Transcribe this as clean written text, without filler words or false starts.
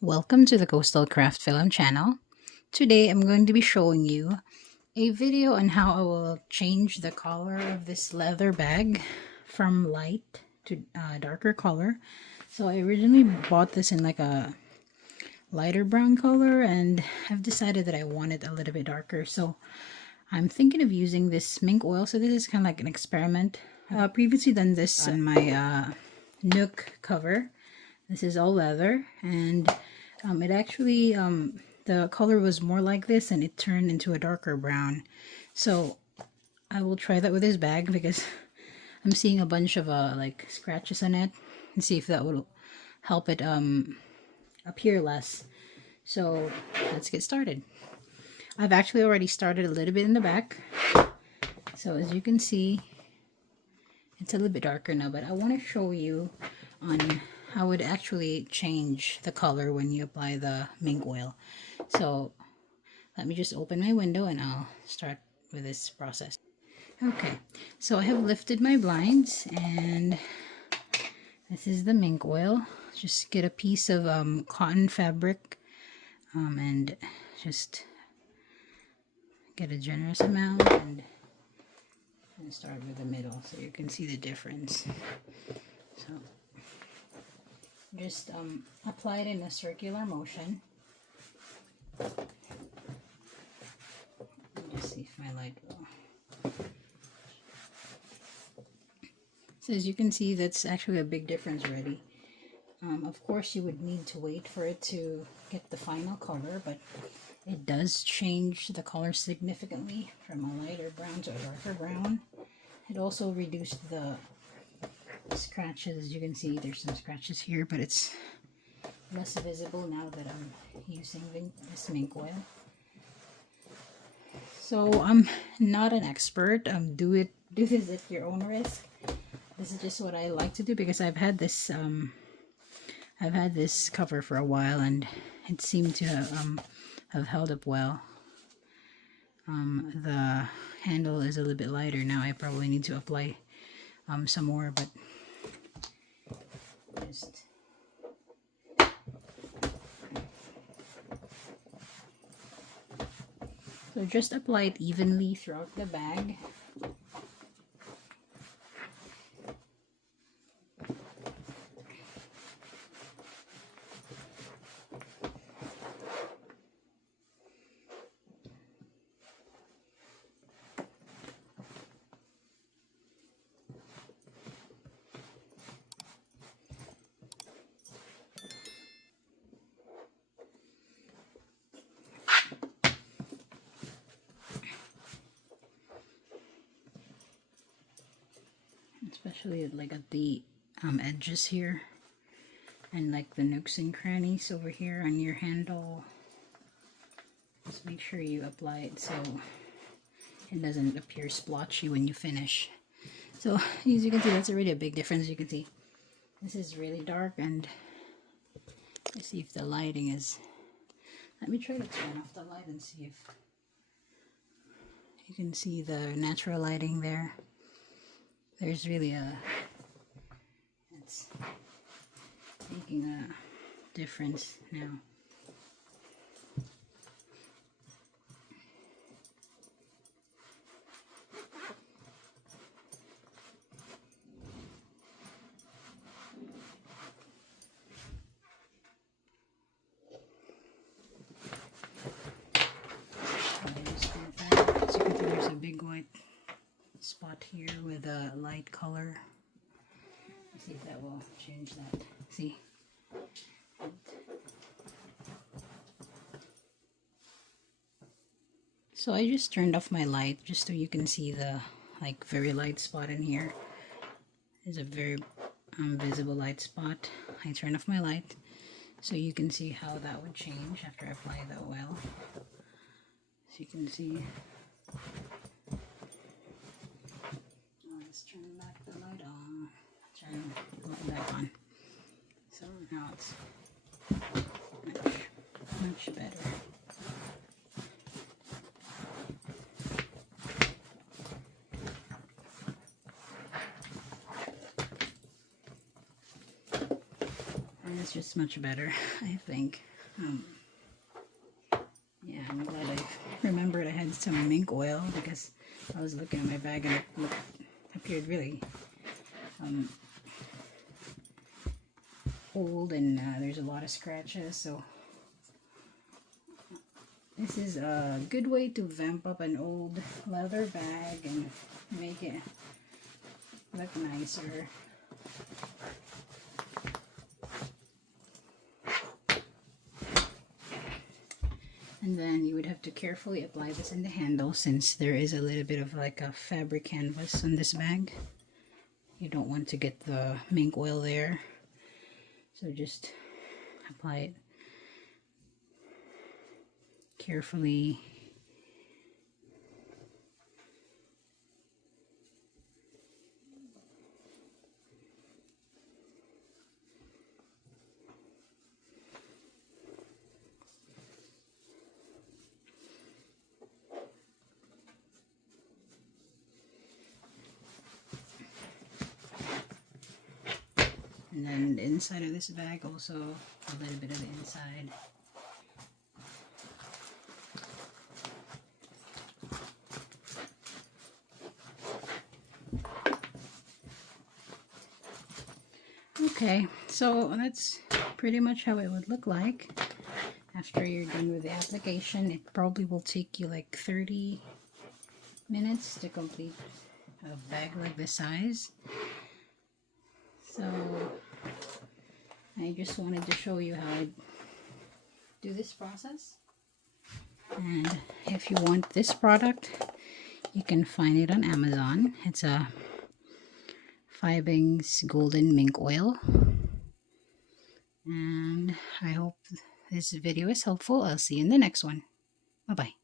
Welcome to the CoastalCraftFilAm channel. Today I'm going to be showing you a video on how I will change the color of this leather bag from light to darker color. So I originally bought this in like a lighter brown color, and I've decided that I want it a little bit darker. So I'm thinking of using this mink oil. So this is kind of like an experiment. Previously done this on my Nook cover. This is all leather, and it actually, the color was more like this and it turned into a darker brown. So I will try that with this bag because I'm seeing a bunch of like scratches on it, and see if that will help it appear less. So let's get started. I've actually already started a little bit in the back. So as you can see, it's a little bit darker now, but I want to show you on how it actually change the color when you apply the mink oil. So let me just open my window and I'll start with this process. Okay, so I have lifted my blinds, and this is the mink oil. Just get a piece of cotton fabric and just get a generous amount and start with the middle so you can see the difference. So just apply it in a circular motion. Just see if my light will. So as you can see, that's actually a big difference already. Of course, you would need to wait for it to get the final color, but it does change the color significantly from a lighter brown to a darker brown. It also reduced the scratches. As you can see, there's some scratches here, but it's less visible now that I'm using this mink oil. So I'm not an expert. Do this at your own risk. This is just what I like to do because I've had this cover for a while and it seemed to have held up well. The handle is a little bit lighter now. I probably need to apply some more, but just so just apply it evenly throughout the bag. Especially like at the edges here, and like the nooks and crannies over here on your handle. Just make sure you apply it so it doesn't appear splotchy when you finish. So as you can see, that's already a big difference. You can see this is really dark, and let's see if the lighting is. Let me try to turn off the light and see if you can see the natural lighting there. There's really it's making a difference now. As you can see, there's a big white spot here with a light color. Let's see if that will change that. See? So I just turned off my light just so you can see the like very light spot in here. There's a very visible light spot. I turned off my light so you can see how that would change after I apply the oil. So you can see. Let's turn back the light on. Turn the light back on. So now it's much better. And it's just much better, I think. Yeah, I'm glad I remembered I had some mink oil, because I was looking at my bag and it appeared really old, and there's a lot of scratches. So this is a good way to vamp up an old leather bag and make it look nicer. And then you would have to carefully apply this in the handle, since there is a little bit of like a fabric canvas on this bag. You don't want to get the mink oil there. So just apply it carefully. And then the inside of this bag, also a little bit of the inside. Okay, so that's pretty much how it would look like after you're done with the application. It probably will take you like 30 minutes to complete a bag like this size. So I just wanted to show you how I do this process. And if you want this product, you can find it on Amazon. It's a Fibings Golden Mink Oil. And I hope this video is helpful. I'll see you in the next one. Bye-bye.